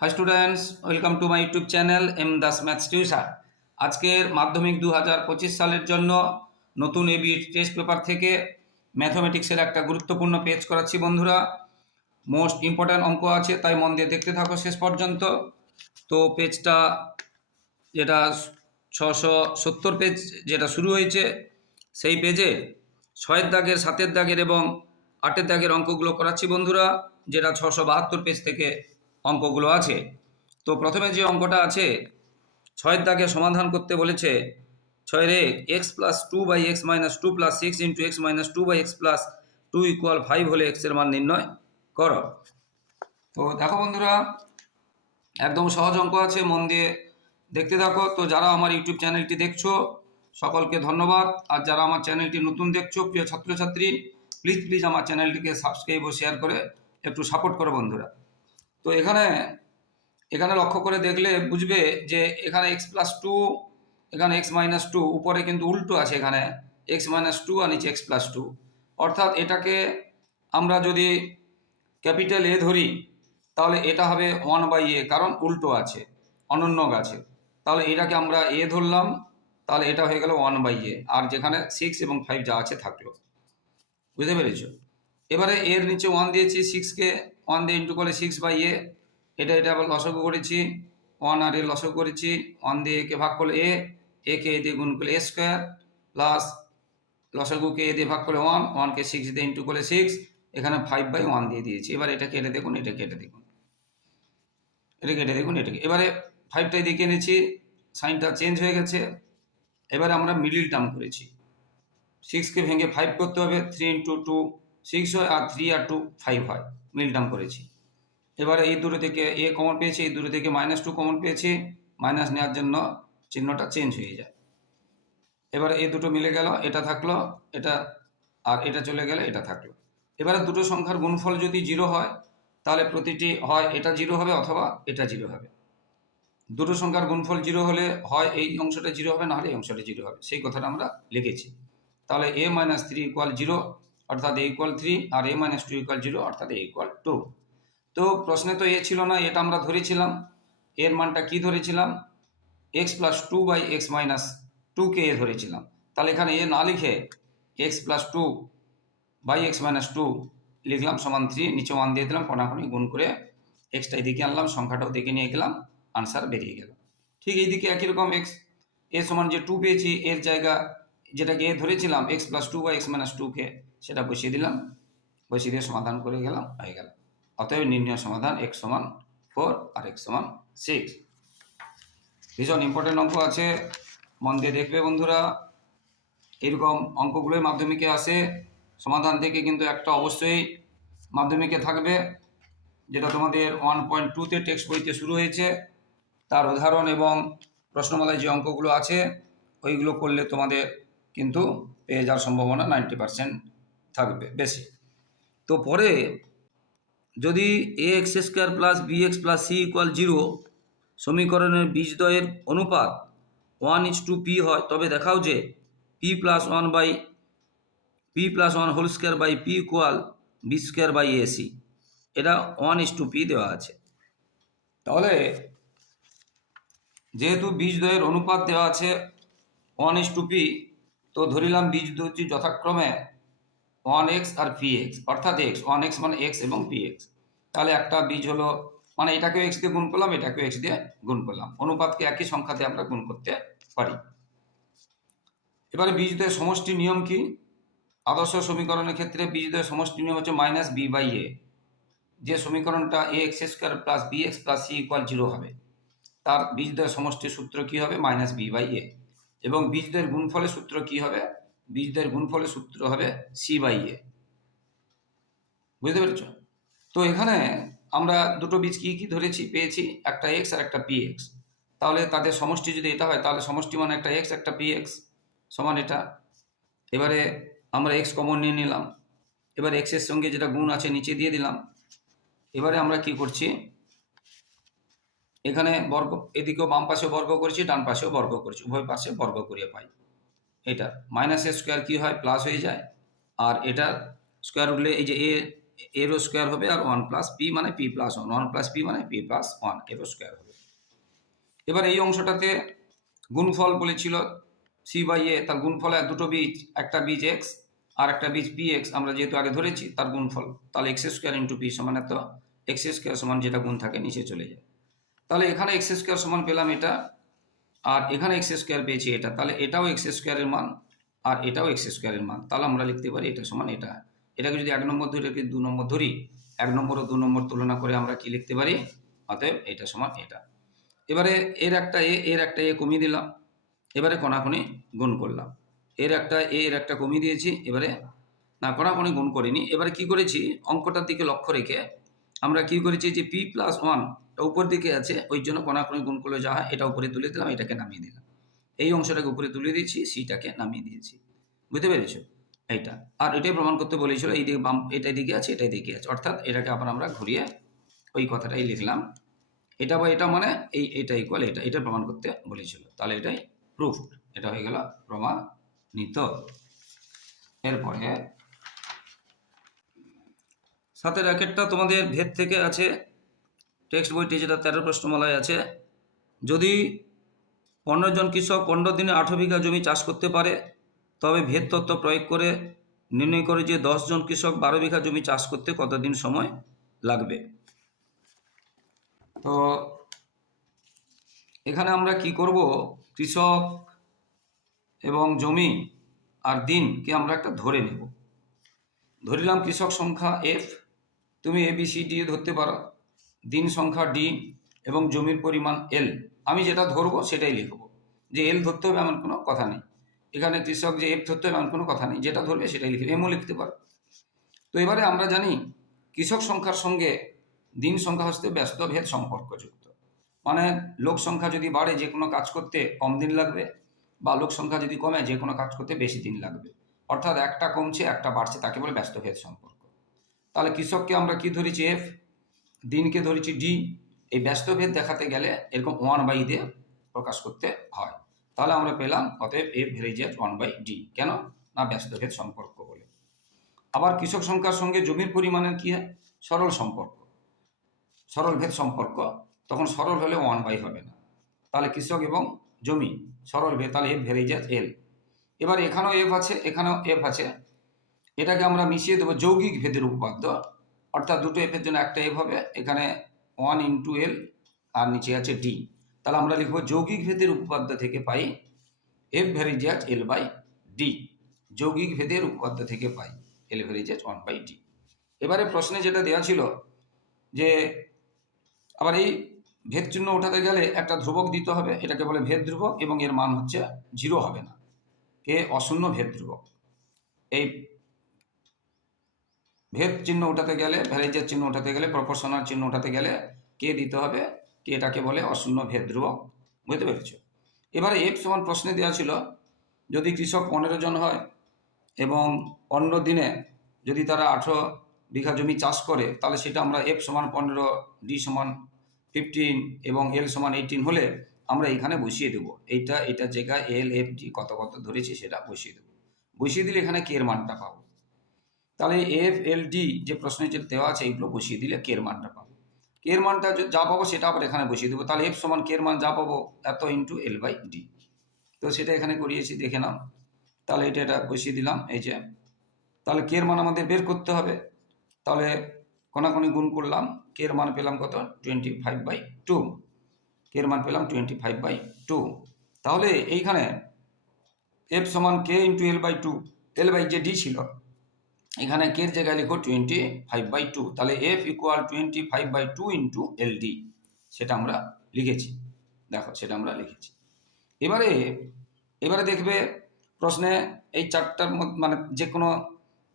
Hi students welcome to my YouTube channel M Das maths tuition আজকের মাধ্যমিক দু হাজার পঁচিশ সালের জন্য নতুন এবি টেস্ট পেপার থেকে ম্যাথমেটিক্সের একটা গুরুত্বপূর্ণ পেজ করাচ্ছি বন্ধুরা। মোস্ট ইম্পর্ট্যান্ট অঙ্ক আছে, তাই মন দিয়ে দেখতে থাকো শেষ পর্যন্ত। তো পেজটা যেটা ছশো সত্তর পেজ যেটা শুরু হয়েছে, সেই পেজে ছয়ের দাগের, সাতের দাগের এবং আটের দাগের অঙ্কগুলো করাচ্ছি বন্ধুরা, যেটা ছশো বাহাত্তর পেজ থেকে অঙ্কগুলো আছে। তো প্রথমে যে অঙ্কটা আছে, ছয়ের দাগে সমাধান করতে বলেছে, ছয়ের এক x plus two by x minus two plus six into x minus two by x plus two equal five হলে এক্সের মান নির্ণয় করো। তো দেখো বন্ধুরা, একদম সহজ অঙ্ক আছে, মন দিয়ে দেখতে থাকো। তো যারা আমার ইউটিউব চ্যানেলটি দেখছ, সকলকে ধন্যবাদ। আর যারা আমার চ্যানেলটি নতুন দেখছ, প্রিয় ছাত্রছাত্রী প্লিজ প্লিজ আমার চ্যানেলটিকে সাবস্ক্রাইব ও শেয়ার করে একটু সাপোর্ট করো বন্ধুরা। তো এখানে এখানে লক্ষ্য করে দেখলে বুঝবে যে এখানে এক্স প্লাস টু এখানে এক্স মাইনাস টু উপরে কিন্তু উল্টো আছে এখানে এক্স মাইনাস টু আর নিচে এক্স প্লাস টু অর্থাৎ এটাকে আমরা যদি ক্যাপিটাল এ ধরি, তাহলে এটা হবে ওয়ান বাই এ কারণ উল্টো আছে, অনন্যক আছে। তাহলে এটাকে আমরা এ ধরলাম, তাহলে এটা হয়ে গেল ওয়ান বাই এ আর যেখানে সিক্স এবং ফাইভ যা আছে থাকল। বুঝতে পেরেছ? এবারে এর নিচে ওয়ান দিয়েছি সিক্সকে ওয়ান দিয়ে ইন্টু করে সিক্স বাই এ, এটা এটা আবার লসগু করেছি, ওয়ান আর এ লসগু করেছি, ওয়ান দিয়ে একে ভাগ করলে এ একে এ দিয়ে গুণ করলে এ স্কোয়ার, প্লাস লসগুকে এ দিয়ে ভাগ করলে ওয়ান ওয়ানকে সিক্স দিয়ে ইন্টু করলে সিক্স, এখানে ফাইভ বাই ওয়ান দিয়ে দিয়েছি, এবার এটা কেটে দেখুন, এটা কেটে দেখুন, এটা কেটে দেখুন এটাকে এবারে ফাইভটা এদিকে এনেছি, সাইনটা চেঞ্জ হয়ে গেছে, এবারে আমরা মিডিল টার্ম করেছি সিক্সকে ভেঙে ফাইভ করতে হবে, থ্রি ইন্টু টু, সিক্স হয় আর থ্রি আর টু, ফাইভ হয়। টার্ম করেছি। এবারে এই দুটো থেকে এ কমন পেয়েছি, এই দুটো থেকে মাইনাস টু কমন পেয়েছি মাইনাস নেওয়ার জন্য চিহ্নটা চেঞ্জ হয়ে যায়। এবারে এই দুটো মিলে গেল, এটা থাকল, এটা আর এটা চলে গেলে এটা থাকল। এবারে দুটো সংখ্যার গুণফল যদি জিরো হয়, তাহলে প্রতিটি হয় এটা জিরো হবে অথবা এটা জিরো হবে। দুটো সংখ্যার গুণফল জিরো হলে হয় এই অংশটা জিরো হবে নাহলে এই অংশটা জিরো হবে। সেই কথাটা আমরা লিখেছি। তাহলে a minus three equal zero অর্থাৎ এ equal three R a minus two equal zero অর্থাৎ এ ইকুয়াল টু তো প্রশ্নে তো এ ছিল না, এটা আমরা ধরেছিলাম। এর মানটা কি ধরেছিলাম? X plus two by x minus টুকে এ ধরেছিলাম। তাহলে এখানে এ না লিখে x plus two by x minus two লিখলাম সমান থ্রি নিচে ওয়ান দিয়ে দিলাম, কোনাকুনি গুণ করে এক্সটা এদিকে আনলাম, সংখ্যাটাও দেখে নিয়ে গেলাম আনসার বেরিয়ে গেল। ঠিক এইদিকে একই রকম এক্স এ সমান যে টু পেয়েছি, এর জায়গা যেটাকে এ ধরেছিলাম এক্স প্লাস টু বা এক্স মাইনাস টুকে সেটা বসিয়ে দিলাম। বসিয়ে দিয়ে সমাধান করে গেলাম, হয়ে গেল। অতএব নির্ণয় সমাধান এক্স সমান ফোর আর এক্স সমান সিক্স ভীষণ ইম্পর্টেন্ট অঙ্ক আছে। মন দিয়ে দেখবে বন্ধুরা। এরকম অঙ্কগুলোই মাধ্যমিকে আসে। সমাধান থেকে কিন্তু একটা অবশ্যই মাধ্যমিকে থাকবে। যেটা তোমাদের ওয়ান পয়েন্ট টুতে টেক্সট বইতে শুরু হয়েছে। তার উদাহরণ এবং প্রশ্নমালায় যে অঙ্কগুলো আছে, ওইগুলো করলে তোমাদের কিন্তু পেয়ে যাওয়ার সম্ভাবনা নাইনটি পারসেন্ট থাকবে, বেশি। তো পরে যদি a x square plus b x plus c equal zero সমীকরণের বীজদ্বয়ের অনুপাত ওয়ান ইস টু পি হয়, তবে দেখাও যে p plus one by p plus one whole square by p equal b square by ac এটা ওয়ান ইস টু পি দেওয়া আছে। তাহলে যেহেতু বীজদ্বয়ের অনুপাত দেওয়া আছে ওয়ান ইস টু পি তো ধরিলাম বীজ বীজদ্বয়টি যথাক্রমে ওয়ান এক্স আর পি এক্স অর্থাৎ এক্স ওয়ান এক্স মানে এক্স এবং পি এক্স তাহলে একটা বীজ হলো মানে এটাকেও এক্স দিয়ে গুণ করলাম, এটাকেও এক্স দিয়ে গুণ করলাম। অনুপাতকে একই সংখ্যাতে আমরা গুণ করতে পারি। এবারে বীজদ্বয়ের সমষ্টি নিয়ম কি? আদর্শ সমীকরণের ক্ষেত্রে বীজদ্বয়ের সমষ্টি নিয়ম হচ্ছে মাইনাস বি বাই এ যে সমীকরণটা a x square plus b x plus c equal zero হবে, তার বীজদ্বয়ের সমষ্টির সূত্র কি হবে? মাইনাস বি বাই এ এবং বীজদ্বয়ের গুণফলের সূত্র কি হবে? বীজদ্বয়ের গুণফলের সূত্র হবে সি বাই এ বুঝতে পেরেছ? তো এখানে আমরা দুটো বীজ কি কি ধরেছি, পেয়েছি, একটা এক্স আর একটা পি এক্স তাহলে তাদের সমষ্টি যদি এটা হয়, তাহলে সমষ্টি মানে একটা এক্স একটা পি এক্স সমান এটা। এবারে আমরা এক্স কমন নিয়ে নিলাম। এবার এক্সের সঙ্গে যেটা গুণ আছে, নিচে দিয়ে দিলাম। এবারে আমরা কি করছি? এখানে বর্গ, এদিকেও বাম পাশেও বর্গ করেছি, ডান পাশেও বর্গ করেছি। উভয় পাশে বর্গ করিয়ে পাই। এটা মাইনাসের স্কোয়ার কী হয়? প্লাস হয়ে যায়। আর এটা স্কোয়ার উঠলে এই যে এ এরও স্কোয়ার হবে আর ওয়ান প্লাস পি মানে p plus one one plus p মানে পি প্লাস ওয়ান এরও স্কোয়ার হবে। এবার এই অংশটাতে গুণফল বলেছিল সি বাই এ তার গুণফলে দুটো বীজ, একটা বীজ এক্স আর একটা বীজ পি এক্স আমরা যেহেতু আগে ধরেছি, তার গুণফল, তাহলে এক্স স্কোয়ার ইন্টু পি সমান এত এক্স স্কোয়ার সমান যেটা গুণ থাকে নিচে চলে যায়। তাহলে এখানে এক্স স্কোয়ার সমান পেলাম এটা আর এখানে এক্স স্কোয়ার পেয়েছি এটা, তাহলে এটাও এক্স স্কোয়ারের মান, আর এটাও এক্স স্কোয়ারের মান, তাহলে আমরা লিখতে পারি এটা সমান এটা। এটাকে যদি এক নম্বর ধরে দু নম্বর ধরি, এক নম্বর ও দু নম্বর তুলনা করে আমরা কি লিখতে পারি? অতএব এটা সমান এটা। এবারে এর একটা এ, এর একটা এ কমিয়ে দিলাম, এবারে কণাকণি গুণ করলাম। এর একটা এ, এর একটা কমিয়ে দিয়েছি, এবারে না কণাকণি গুণ করিনি। এবারে কি করেছি? অঙ্কটার দিকে লক্ষ্য রেখে আমরা কি করেছি যে পি প্লাস ওয়ান উপর দিকে আছে, ওই জন্য কণাকণি গুণ করলে যা হয়, এটা উপরে তুলে দিলাম, এটাকে নামিয়ে দিলাম। এই অংশটাকে উপরে তুলে দিয়েছি, সিটাকে নামিয়ে দিয়েছি। বুঝতে পেরেছ? এইটা। আর এটাই প্রমাণ করতে বলেছিল, এই দিকে বাম এটাই দিকে আছে এটাই দিকে আছে। অর্থাৎ এটাকে আবার আমরা ঘুরিয়ে ওই কথাটাই লিখলাম। এটা বা এটা মানে এই, এটা ইকুয়াল এটা এটা প্রমাণ করতে বলেছিল। তাহলে এটাই প্রুফ এটা হয়ে গেল প্রমাণিত। এরপরে, সাথে র্যাকেটটা তোমাদের ভেদ থেকে আছে। টেক্সট বইটি যেটা তেরো প্রশ্নমালায় আছে, যদি পনেরো জন কৃষক পনেরো দিনে আঠেরো বিঘা জমি চাষ করতে পারে, তবে ভেদ তত্ত্ব প্রয়োগ করে নির্ণয় করে যে জন কৃষক বারো বিঘা জমি চাষ করতে কতদিন সময় লাগবে। তো এখানে আমরা কি করব? কৃষক এবং জমি আর দিনকে আমরা একটা ধরে নেব। ধরিলাম কৃষক সংখ্যা এফ তুমি এ বি সি ডি ধরতে পারো। দিন সংখ্যা ডি এবং জমির পরিমাণ এল আমি যেটা ধরবো সেটাই লিখব। যে এল ধরতে হবে এমন কোনো কথা নেই। এখানে কৃষক যে এফ ধরতে হবে এমন কোনো কথা নেই। যেটা ধরবে সেটাই লিখবে। এমও লিখতে পারো। তো এবারে আমরা জানি কৃষক সংখ্যার সঙ্গে দিন সংখ্যা হচ্ছে ব্যস্ত ভেদ সম্পর্কযুক্ত। মানে লোক সংখ্যা যদি বাড়ে, যে কোনো কাজ করতে কম দিন লাগবে বা লোক সংখ্যা যদি কমে, যে কোনো কাজ করতে বেশি দিন লাগবে। অর্থাৎ একটা কমছে, একটা বাড়ছে, তাকে বলে ব্যস্ত ভেদ সম্পর্ক। তাহলে কৃষককে আমরা কি ধরেছি এফ দিনকে ধরেছি ডি এই ব্যস্ত ভেদ দেখাতে গেলে এরকম ওয়ান বাই দিয়ে প্রকাশ করতে হয়। তাহলে আমরা পেলাম অতএব f varies as one by d কেন? না ব্যস্ত ভেদ সম্পর্ক বলে। আবার কৃষক সংখ্যার সঙ্গে জমির পরিমাণের কি হয়? সরল সম্পর্ক। সরল ভেদ সম্পর্ক, তখন সরল হলে ওয়ান বাই হবে না। তাহলে কৃষক এবং জমি, সরল ভেদ, তাহলে এফ ভেরিজেট এল এবার এখানেও এফ আছে, এখানেও এফ আছে। এটাকে আমরা মিশিয়ে দেবো যৌগিক ভেদের উপপাদ্য। অর্থাৎ দুটো এফের জন্য একটা এফ হবে, এখানে ওয়ান ইন্টু এল আর নিচে আছে ডি তাহলে আমরা লিখব যৌগিক ভেদের উপপাদ্য থেকে পাই f varies as l by d যৌগিক ভেদের উপপাদ্য থেকে পাই l varies as one by d এবারে প্রশ্নে যেটা দেওয়া ছিল যে, আবার এই ভেদ চিহ্ন ওঠাতে গেলে একটা ধ্রুবক দিতে হবে, এটাকে বলে ভেদ ধ্রুবক এবং এর মান হচ্ছে জিরো হবে না। কে? অশূন্য ভেদ ধ্রুবক। এই ভেদ চিহ্ন ওঠাতে গেলে ভ্যারেজের চিহ্ন ওঠাতে গেলে, প্রপোর্শনাল চিহ্ন ওঠাতে গেলে কে দিতে হবে? কে এটাকে বলে অশূন্য ভেদ ধ্রুবক বুঝতে পেরেছ? এবারে এফ সমান প্রশ্নে দেওয়া ছিল, যদি কৃষক পনেরো জন হয় এবং অন্য দিনে যদি তারা আঠেরো বিঘা জমি চাষ করে, তাহলে সেটা আমরা এফ সমান পনেরো ডি সমান ফিফটিন এবং এল সমান এইটিন হলে আমরা এখানে বসিয়ে দেবো। এইটা, এটা জায়গায় এল এফ ডি কত কত ধরেছি সেটা বসিয়ে দেবো। বসিয়ে দিলে এখানে কে এর মানটা পাবো। তাহলে এফ এল ডি যে প্রশ্নে যে দেওয়া আছে এইগুলো বসিয়ে দিলে কে এর মানটা পাবো। কে এর মানটা যে- পাবো সেটা আবার এখানে বসিয়ে দেবো। তাহলে এফ সমান কের মান যা পাবো এত ইন্টু এল বাই ডি তো সেটা এখানে করিয়েছি, দেখে নাও। তাহলে এটা এটা বসিয়ে দিলাম, এই যে। তাহলে কের মান আমাদের বের করতে হবে। তাহলে কোনাকুনি গুণ করলাম কে এর মান পেলাম কত? টোয়েন্টি ফাইভ বাই টু কের মান পেলাম টোয়েন্টি ফাইভ বাই টু তাহলে এইখানে এফ সমান k into l by two l by যে ডি ছিল এখানে কের জায়গায় লিখো টোয়েন্টি ফাইভ বাই টু তাহলে f equal twenty five by two into l d সেটা আমরা লিখেছি। দেখো, সেটা আমরা লিখেছি। এবারে এবারে দেখবে প্রশ্নে এই চারটার মানে যে কোনো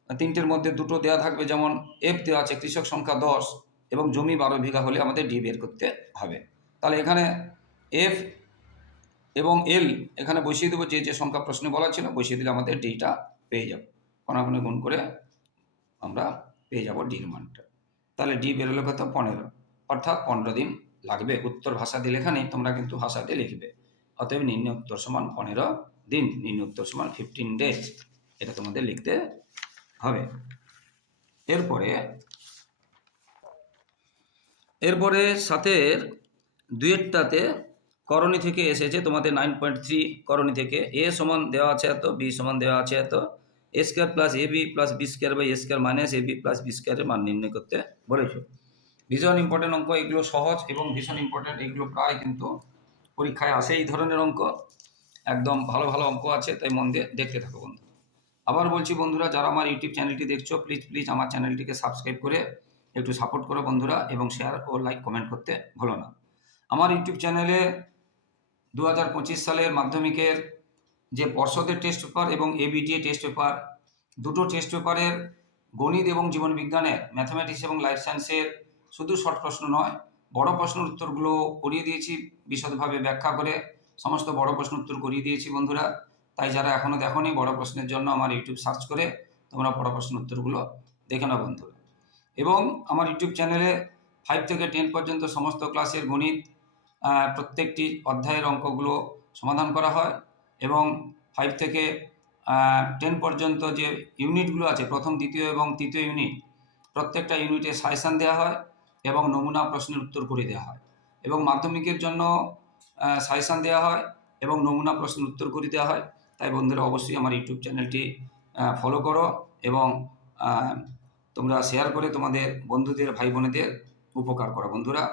তিনটের মধ্যে দুটো দেওয়া থাকবে, যেমন এফ দেওয়া আছে কৃষক সংখ্যা দশ এবং জমি বারো বিঘা হলে আমাদের ডি বের করতে হবে। তাহলে এখানে এফ এবং এল এখানে বসিয়ে দেবো যে যে সংখ্যা প্রশ্নে বলা ছিল, বসিয়ে দিলে আমাদের ডিটা পেয়ে যাব। কোনাকুনি গুণ করে আমরা পেয়ে যাব ডির মানটা। তাহলে ডি বেরোলো কত? পনেরো। অর্থাৎ পনেরো দিন লাগবে। উত্তর ভাষা দিয়ে লেখা নেই, তোমরা কিন্তু ভাষাতে লিখবে। অতএব নিম্ন উত্তর সমান পনেরো দিন, নিম্ন উত্তর সমান ফিফটিন ডেজ এটা তোমাদের লিখতে হবে। এরপরে এরপরে সাথের দুয়েরটাতে করণী থেকে এসেছে তোমাদের নাইন পয়েন্ট থ্রি করণী থেকে। এ সমান দেওয়া আছে এত, বি সমান দেওয়া আছে এত। A square plus a b plus b square by a square minus a b plus b স্কোয়ারের মান নির্ণয় করতে বলেছে। ভীষণ ইম্পর্টেন্ট অঙ্ক, এগুলো সহজ এবং ভীষণ ইম্পর্টেন্ট এগুলো প্রায় কিন্তু পরীক্ষায় আসে এই ধরনের অঙ্ক। একদম ভালো ভালো অঙ্ক আছে, তাই মন দিয়ে দেখতে থাকো বন্ধু আবার বলছি বন্ধুরা, যারা আমার ইউটিউব চ্যানেলটি দেখছ প্লিজ প্লিজ আমার চ্যানেলটিকে সাবস্ক্রাইব করে একটু সাপোর্ট করো বন্ধুরা এবং শেয়ার ও লাইক কমেন্ট করতে ভুলো না। আমার ইউটিউব চ্যানেলে দু হাজার পঁচিশ সালের মাধ্যমিকের যে পর্ষদের টেস্ট পেপার এবং এবিটিএ টেস্ট পেপার দুটো টেস্ট পেপারের গণিত এবং জীবনবিজ্ঞানের ম্যাথামেটিক্স এবং লাইফ সায়েন্সের শুধু শর্ট প্রশ্ন নয়, বড় প্রশ্নের উত্তরগুলো করিয়ে দিয়েছি বিশদভাবে ব্যাখ্যা করে, সমস্ত বড় প্রশ্ন উত্তর করিয়ে দিয়েছি বন্ধুরা। তাই যারা এখনও দেখোনি, বড় প্রশ্নের জন্য আমার ইউটিউব সার্চ করে তোমরা বড় প্রশ্ন উত্তরগুলো দেখে নাও বন্ধুরা। এবং আমার ইউটিউব চ্যানেলে ফাইভ থেকে টেন পর্যন্ত সমস্ত ক্লাসের গণিত প্রত্যেকটি অধ্যায়ের অঙ্কগুলো সমাধান করা হয়। এবং ফাইভ থেকে টেন পর্যন্ত যে ইউনিটগুলো আছে, প্রথম, দ্বিতীয় এবং তৃতীয় ইউনিট, প্রত্যেকটা ইউনিটে সাজেশান দেওয়া হয় এবং নমুনা প্রশ্নের উত্তর করে দেওয়া হয় এবং মাধ্যমিকের জন্য সাজেশান দেওয়া হয় এবং নমুনা প্রশ্নের উত্তর করে দেওয়া হয়। তাই বন্ধুরা, অবশ্যই আমার ইউটিউব চ্যানেলটি ফলো করো এবং তোমরা শেয়ার করে তোমাদের বন্ধুদের ভাই বোনেদের উপকার করো। বন্ধুরা,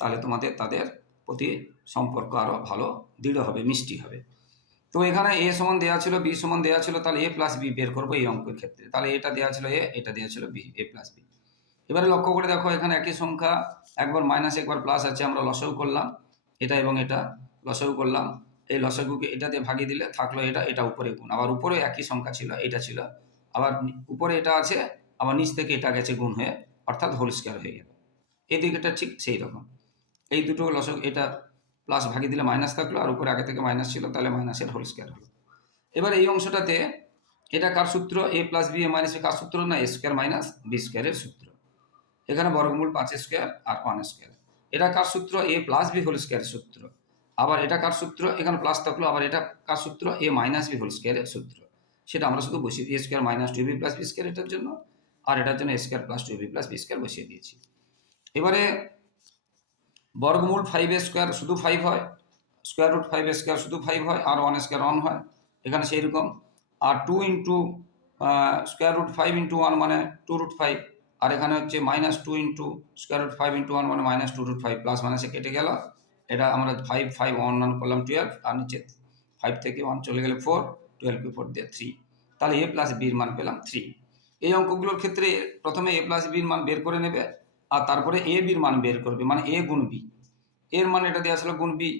তাহলে তোমাদের, তাদের প্রতি সম্পর্ক আরও ভালো, দৃঢ় হবে, মিষ্টি হবে। তো এখানে এ সমান দেওয়া ছিল, বি সমান দেওয়া ছিল, তাহলে এ প্লাস বি বের করব এই অঙ্কের ক্ষেত্রে। তাহলে এটা দেওয়া ছিল এ, এটা দেওয়া ছিল বি, এ প্লাস বি এবারে লক্ষ্য করে দেখো, এখানে একই সংখ্যা, একবার মাইনাস একবার প্লাস আছে, আমরা লসাগু করলাম, এটা এবং এটা লসাগু করলাম। এই লসাগুকে এটা দিয়ে ভাগিয়ে দিলে থাকল এটা এটা উপরে গুণ। আবার উপরে একই সংখ্যা ছিল, এটা ছিল। আবার উপরে এটা আছে, আবার নিচ থেকে এটা গেছে গুণ হয়ে, অর্থাৎ হোল স্কোয়ার হয়ে গেল। এই দিকেটা ঠিক সেই রকম। এই দুটো লসক এটা প্লাস ভাগিয়ে দিলে মাইনাস থাকল, আর উপরে আগে থেকে মাইনাস ছিল, তাহলে মাইনাসের হোল স্কোয়ার হলো। এবার এই অংশটাতে এটা কার সূত্র? A plus b a minus কার সূত্র? না এ স্কোয়ার মাইনাস বি স্কোয়ারের সূত্র। এখানে বর্গমূল পাঁচ স্কোয়ার আর ওয়ান স্কোয়ার এটা কার সূত্র? এ প্লাস বি হোল স্কোয়ারের সূত্র। আবার এটা কার সূত্র? এখানে প্লাস থাকল, আবার এটা কার সূত্র? এ মাইনাস বি হোল স্কোয়ারের সূত্র। সেটা আমরা শুধু বসিয়ে দিই square minus two b plus b square এটার জন্য, আর এটার জন্য square plus two b plus b square বসিয়ে দিয়েছি। এবারে বর্গমূল ফাইভ স্কোয়ার শুধু ফাইভ হয় স্কোয়ার রুট ফাইভ স্কোয়ার শুধু ফাইভ হয়, আর ওয়ান স্কোয়ার ওয়ান হয়, এখানে সেই রকম আর two into square root five into one মানে টু রুট ফাইভ আর এখানে হচ্ছে minus two into square root five into one মানে minus two root five plus মাইনাসে কেটে গেল। এটা আমরা ফাইভ ফাইভ ওয়ান ওয়ান করলাম টুয়েলভ আর নিচে ফাইভ থেকে ওয়ান চলে গেলে ফোর টুয়েলভকে ফোর দিয়ে থ্রি তাহলে এ প্লাস বির মান পেলাম থ্রি এই অঙ্কগুলোর ক্ষেত্রে প্রথমে এ প্লাস বির মান বের করে নেবে। আর তারপরে এ বির মান বের করবে মানে এ গুণ বি। এর মান এটা দেওয়া ছিল গুণ বি।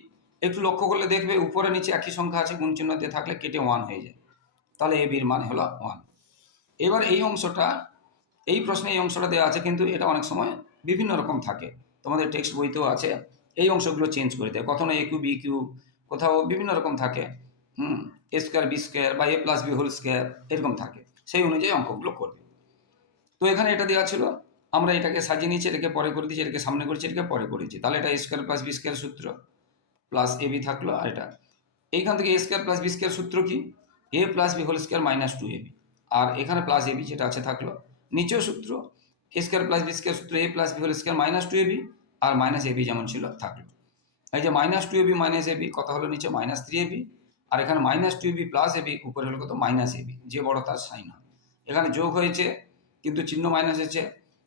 একটু লক্ষ্য করলে দেখবে উপরে নিচে একই সংখ্যা আছে, গুণ চিহ্ন দিয়ে থাকলে কেটে ওয়ান হয়ে যায়। তাহলে এ বির মান হলো ওয়ান এবার এই অংশটা, এই প্রশ্নে এই অংশটা দেওয়া আছে, কিন্তু এটা অনেক সময় বিভিন্ন রকম থাকে। তোমাদের টেক্সট বইতেও আছে, এই অংশগুলো চেঞ্জ করে দেয়। কখনো এ কিউ বি কিউ কোথাও বিভিন্ন রকম থাকে। হুম এ স্কোয়ার বি স্কোয়ার বা a plus b whole square এরকম থাকে। সেই অনুযায়ী অঙ্কগুলো করবে। তো এখানে এটা দেওয়া ছিল আমরা এটাকে সাজিয়ে নিয়েছি, এটাকে পরে করে দিয়েছি, এটাকে সামনে করেছি, এটাকে পরে করেছি তাহলে এটা স্কোয়ার প্লাস বি স্কোয়ার সূত্র প্লাস এ বি থাকল আর এটা। এইখান থেকে a square plus b square সূত্র কি? A plus b whole square minus two a b আর এখানে প্লাস এ বি যেটা আছে থাকল, নিচেও সূত্র a square plus b square সূত্র a plus b whole square minus two a b R minus A B যেমন ছিল থাকল। এই যে minus two a b minus a b কথা হলো নিচে মাইনাস থ্রি এ বি আর এখানে minus two a b plus a b উপরে হলো কত? মাইনাস এ বি যে বড় তার সাইন হয় এখানে যোগ হয়েছে, কিন্তু চিহ্ন মাইনাস হয়েছে।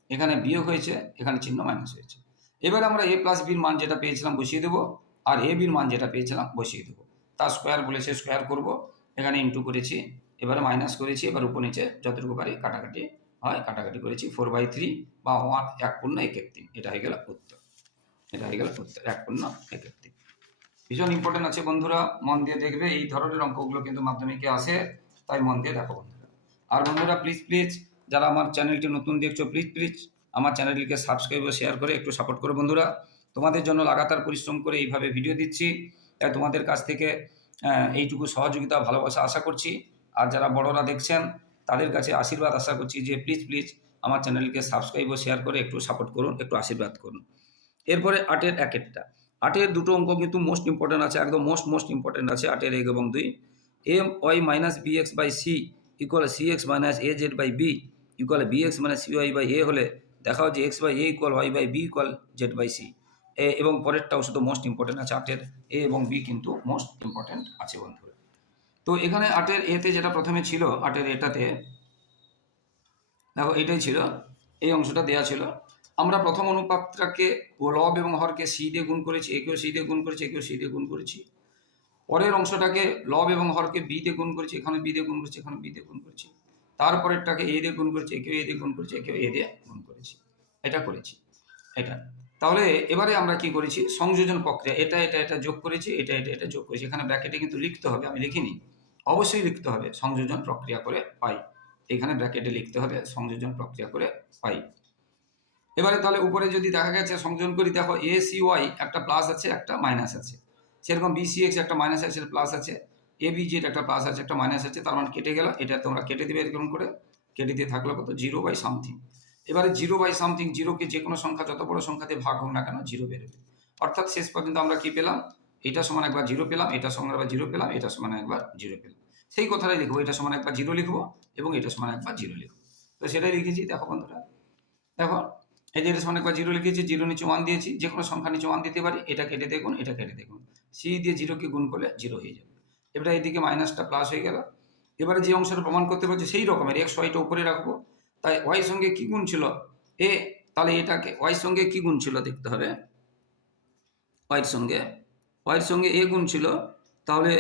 এখানে বিয়োগ হয়েছে, এখানে চিহ্ন মাইনাস হয়েছে। এবার আমরা এ প্লাস বির মান যেটা পেয়েছিলাম বসিয়ে দেবো, আর এ বির মান যেটা পেয়েছিলাম বসিয়ে দেবো। তার স্কোয়ার বলেছে স্কোয়ার করব, এখানে ইন্টু করেছি, এবারে মাইনাস করেছি, এবার উপর নিচে যতটুকু পারি কাটাকাটি হয়, কাটাকাটি করেছি ফোর বাই থ্রি বা ওয়ান এক পূর্ণ একের তিন, এটা হয়ে গেল উত্তর। এটা হয়ে গেল উত্তর, এক পূর্ণ একের তিন। ভীষণ ইম্পর্টেন্ট আছে বন্ধুরা, মন দিয়ে দেখবে, এই ধরনের অঙ্কগুলো কিন্তু মাধ্যমিকে আসে, তাই মন দিয়ে দেখো বন্ধুরা। আর বন্ধুরা প্লিজ প্লিজ যারা আমার চ্যানেলটি নতুন দেখছ প্লিজ প্লিজ আমার চ্যানেলটিকে সাবস্ক্রাইব ও শেয়ার করে একটু সাপোর্ট করো বন্ধুরা। তোমাদের জন্য লাগাতার পরিশ্রম করে এইভাবে ভিডিও দিচ্ছি। তাই তোমাদের কাছ থেকে এইটুকু সহযোগিতা, ভালোবাসা আশা করছি। আর যারা বড়রা দেখছেন, তাদের কাছে আশীর্বাদ আশা করছি যে প্লিজ প্লিজ আমার চ্যানেলকে সাবস্ক্রাইব ও শেয়ার করে একটু সাপোর্ট করুন, একটু আশীর্বাদ করুন। এরপরে আটের এক একটা আটের দুটো অঙ্ক কিন্তু মোস্ট ইম্পর্টেন্ট আছে, একদম মোস্ট মোস্ট ইম্পর্টেন্ট আছে আটের এক এবং দুই। M y minus b x by c equal c x minus a z by b equal b x মানে সি ওয়াই বাই এ হলে দেখাও যে x by a equal y by b equal z by c এ এবং পরেরটাও শুধু most important আছে আটের। এ এবং বি কিন্তু মোস্ট ইম্পর্টেন্ট আছে বন্ধুরা। তো এখানে আটের এতে যেটা প্রথমে ছিল, আটের এটাতে, দেখো এটাই ছিল, এই অংশটা দেয়া ছিল। আমরা প্রথম অনুপাতটাকে লব এবং হরকে সি দিয়ে গুণ করেছি, একেও সি দিয়ে গুণ করেছি, একেও সি দিয়ে গুণ করেছি। পরের অংশটাকে লব এবং হরকে বি দিয়ে গুণ করেছি, এখানে বি দিয়ে গুণ করেছি, এখানে বি দিয়ে গুণ করেছি। তারপরেরটাকে এ দিয়ে গুণ করেছি, একেও এ দিয়ে গুণ করেছি, একেও এ দিয়ে গুণ করেছি। এটা করেছি, এটা। তাহলে এবারে আমরা কি করেছি? সংযোজন প্রক্রিয়া, এটা এটা এটা যোগ করেছি, এটা এটা এটা যোগ করেছি। এখানে ব্র্যাকেটে কিন্তু লিখতে হবে, আমি লিখিনি। অবশ্যই লিখতে হবে, সংযোজন প্রক্রিয়া করে পাই। এখানে ব্র্যাকেটে লিখতে হবে, সংযোজন প্রক্রিয়া করে পাই। এবারে তাহলে উপরে যদি দেখা গেছে, সংযোজন করি, দেখো এ সি ওয়াই একটা প্লাস আছে, একটা মাইনাস আছে। সেরকম বি সি এক্স একটা মাইনাস আছে প্লাস আছে। এ বি জেড একটা প্লাস আছে, একটা মাইনাস আছে, তার মানে কেটে গেল, এটা তোমরা কেটে দেবে এরকম করে, কেটে দিয়ে থাকল কত? জিরো বাই সামথিং এবারে জিরো বাই সামথিং জিরোকে যে কোনো সংখ্যা, যত বড় সংখ্যাতে ভাগ হোক না কেন জিরো বেরোবে। অর্থাৎ শেষ পর্যন্ত আমরা কি পেলাম? এটা সমান একবার জিরো পেলাম, এটা সমান একবার জিরো পেলাম, এটা সমান একবার জিরো পেলাম। সেই কথাটাই লিখব, এটা সমান একবার জিরো লিখব এবং এটা সমান একবার জিরো লিখব। তো সেটাই লিখেছি, দেখো বন্ধুরা। দেখো, এই যে এটা সমান একবার জিরো লিখেছি জিরো নিচে ওয়ান দিয়েছি যে কোনো সংখ্যা নিচে ওয়ান দিতে পারি, এটা কেটে দেখুন, এটা কেটে দেখুন। সি দিয়ে জিরোকে গুণ করলে জিরো হয়ে যাবে। এবারে এদিকে মাইনাসটা প্লাস হয়ে গেল। এবারে যে অংশটা প্রমাণ করতে পারছি সেই রকমের এক্স ওয়াইটা উপরে রাখব। তাই ওয়াই সঙ্গে কি গুণ ছিল? এ তাহলে এটাকে ওয়াই সঙ্গে কি গুণ ছিল দেখতে হবে। ওয়াইয়ের সঙ্গে ওয়াইয়ের সঙ্গে এ গুণ ছিল, তাহলে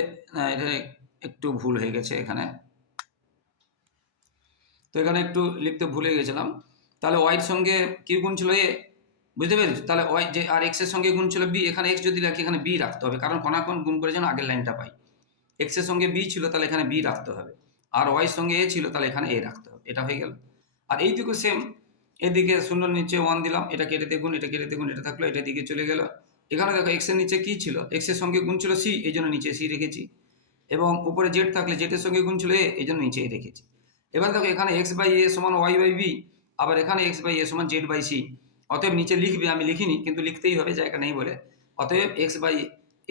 এটা একটু ভুল হয়ে গেছে এখানে। তো এখানে একটু লিখতে ভুলে গেছিলাম। তাহলে ওয়াইয়ের সঙ্গে কি গুণ ছিল এ বুঝতে পেরেছি? তাহলে ওয়াই যে, আর এক্সের সঙ্গে গুণ ছিল বি এখানে এক্স যদি রাখি, এখানে বি রাখতে হবে। কারণ কোন গুণ করে যেন আগের লাইনটা পাই। এক্সের সঙ্গে বি ছিল, তাহলে এখানে বি রাখতে হবে। আর ওয়াইয়ের সঙ্গে এ ছিল, তাহলে এখানে এ রাখতে হবে। এটা হয়ে গেল। আর এইটুকু সেম এদিকে শূন্য নিচে ওয়ান দিলাম। এটা কেটে দেখুন, এটা কেটে দেখুন, এটা থাকল, এটা দিকে চলে গেল। এখানে দেখো এক্সের নিচে কি ছিল? এক্সের সঙ্গে গুণ ছিল সি এই জন্য নিচে সি রেখেছি। এবং উপরে জেড থাকলে জেডের সঙ্গে গুণ ছিল এ এই জন্য নিচে রেখেছি। এবার দেখো এখানে এক্স বাই এ সমান ওয়াই বাই বি আবার এখানে এক্স বাই এ সমান জেড বাই সি অতএব নিচে লিখবে, আমি লিখিনি, কিন্তু লিখতেই হবে, জায়গা নেই বলে। অতএব এক্স বাই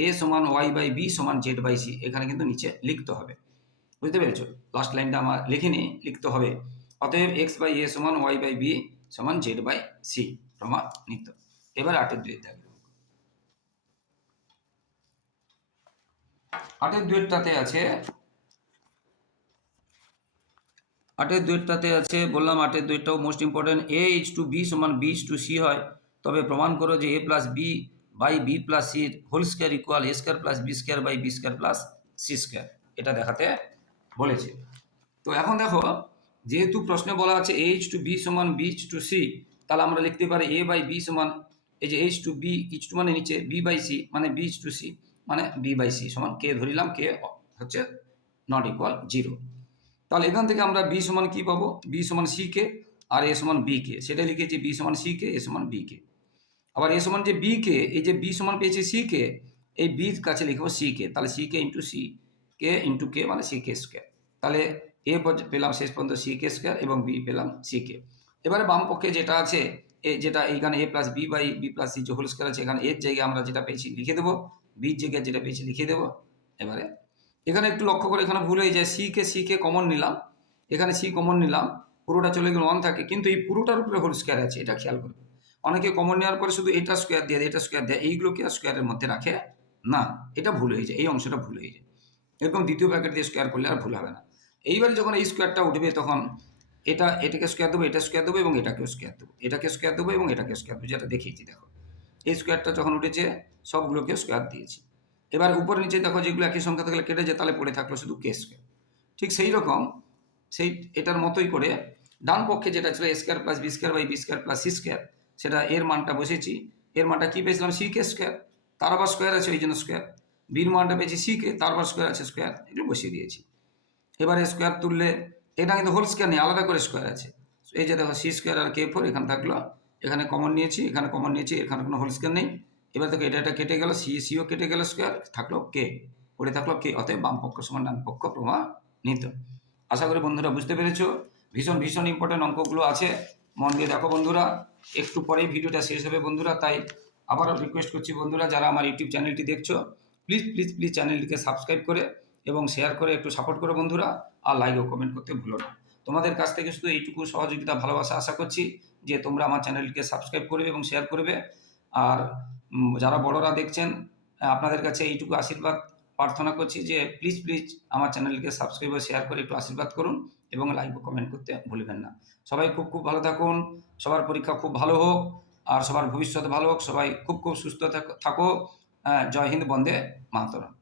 এ সমান ওয়াই বাই বি সমান জেড বাই সি এখানে কিন্তু নিচে লিখতে হবে। বুঝতে পেরেছ? লাস্ট লাইনটা আমার লিখিনি লিখতে হবে। অতএব এক্স বাই এ সমান ওয়াই বাই বি সমান জেড বাই সি প্রমাণিত এবার আটের দুই দেখবে আটের দুয়েরটাতে আছে, আটের দুয়েরটাতে আছে, বললাম আটের দুইটাও most important a is to b সমান বি ইচ টু সি হয়। তবে প্রমাণ করো যে a plus b by b plus c whole square equal a square plus b square by b square plus c square. এটা দেখাতে বলেছে। তো এখন দেখো, যেহেতু প্রশ্নে বলা আছে এইচ টু বি সমান বি ইচ টু সি, তাহলে আমরা লিখতে পারি এ বাই বি সমান, এই যে H two B each two মানে নিচে বি বাই সি মানে বি ইচ টু সি মানে বি বাই সি সমান কে ধরিলাম? কে হচ্ছে নট ইকুয়াল জিরো তাহলে এখান থেকে আমরা বি সমান কি পাবো? বি সমান সি কে আর এ সমান বি কে। সেটা লিখেছি বি সমান সি কে, এ সমান বি কে। আবার এ সমান যে বি কে এই যে বি সমান পেয়েছি সি কে এই বির কাছে লিখব সি কে তাহলে C K into C K into K মানে সি কে স্কোয়ার তাহলে এ পেলাম শেষ পর্যন্ত সি কে স্কোয়ার এবং বি পেলাম সি কে এবারে বাম পক্ষে যেটা আছে, এ যেটা এইখানে A plus B by B plus C যে হোল স্কোয়ার আছে, এখানে এর জায়গায় আমরা যেটা পেয়েছি লিখে দেবো বির জায়গায় যেটা পেয়েছি লিখে দেবো। এবারে এখানে একটু লক্ষ্য করে এখানে ভুল হয়ে যায় C K C K common নিলাম। এখানে সি কমন নিলাম, পুরোটা চলে গেলে ওয়ান থাকে, কিন্তু এই পুরোটার উপরে হোল স্কোয়ার আছে, এটা খেয়াল করবে। অনেকে কমন নেওয়ার পরে শুধু এটা স্কোয়ার দিয়ে এটা স্কোয়ার দেয়, এইগুলোকে স্কোয়ারের মধ্যে রাখে না। এটা ভুল হয়ে যায়, এই অংশটা ভুল হয়ে যায়। এরকম দ্বিতীয় প্যাকেট দিয়ে স্কোয়ার করলে আর ভুল হবে না। এইবারে যখন এই স্কোয়ারটা উঠবে তখন এটা, এটাকে স্কোয়ার দেবো, এটা স্কোয়ার দেবো এবং এটাকেও স্কোয়ার দেবো। এটাকে স্কোয়ার দেবো এবং এটাকে স্কোয়ার দেবো। যেটা দেখিয়েছি, দেখো। এই স্কোয়ারটা যখন উঠেছে সবগুলোকে স্কোয়ার দিয়েছি। এবার উপর নিচে দেখো যেগুলো একই সংখ্যা থাকলে কেটে যায়, তাহলে পড়ে থাকল শুধু কে স্কোয়ার ঠিক সেই রকম, সেই, এটার মতোই করে ডান পক্ষে যেটা ছিল square plus B square by B square plus C square সেটা এর মানটা বসেছি। এর মানটা কী পেয়েছিলাম? সি কে স্কোয়ার তার আবার স্কোয়ার আছে, ওই জন্য স্কোয়ার বির মানটা পেয়েছি সি কে তার আবার স্কোয়ার আছে স্কোয়ার এগুলো বসিয়ে দিয়েছি। এবারে স্কোয়ার তুললে, এটা কিন্তু হোল স্কোয়ার নেই, আলাদা করে স্কোয়ার আছে। এই যে দেখো সি স্কোয়ার আর কে ফোর এখানে থাকল। এখানে কমন নিয়েছি, এখানে কমন নিয়েছি, এখানে কোনো হোল স্কোয়ার নেই। এবার দেখো, এটা এটা কেটে গেল সি সিও কেটে গেল স্কোয়ার থাকল কে পড়ে থাকল কে অতএব বাম পক্ষ সমান ডান পক্ষ প্রমাণিত। আশা করি বন্ধুরা বুঝতে পেরেছ। ভীষণ ভীষণ ইম্পর্টেন্ট অঙ্কগুলো আছে। মন দিয়ে দেখো বন্ধুরা, একটু পরেই ভিডিওটা শেষ হবে বন্ধুরা, তাই আবারও রিকোয়েস্ট করছি বন্ধুরা, যারা আমার ইউটিউব চ্যানেলটি দেখছ প্লিজ প্লিজ প্লিজ চ্যানেলটিকে সাবস্ক্রাইব করে এবং শেয়ার করে একটু সাপোর্ট করো বন্ধুরা, আর লাইক ও কমেন্ট করতে ভুলো না। তোমাদের কাছ থেকে শুধু এইটুকু সহযোগিতা, ভালোবাসা আশা করছি যে তোমরা আমার চ্যানেলকে সাবস্ক্রাইব করবে এবং শেয়ার করবে। আর যারা বড়রা দেখছেন, আপনাদের কাছে এইটুকু আশীর্বাদ, প্রার্থনা করছি যে প্লিজ প্লিজ আমার চ্যানেলকে সাবস্ক্রাইব ও শেয়ার করে একটু আশীর্বাদ করুন। এবং লাইক ও কমেন্ট করতে ভুলবেন না। সবাই খুব খুব ভালো থাকুন, সবার পরীক্ষা খুব ভালো হোক, আর সবার ভবিষ্যৎ ভালো হোক, সবাই খুব খুব সুস্থ থাকো- জয় হিন্দ, বন্দে মাতরম।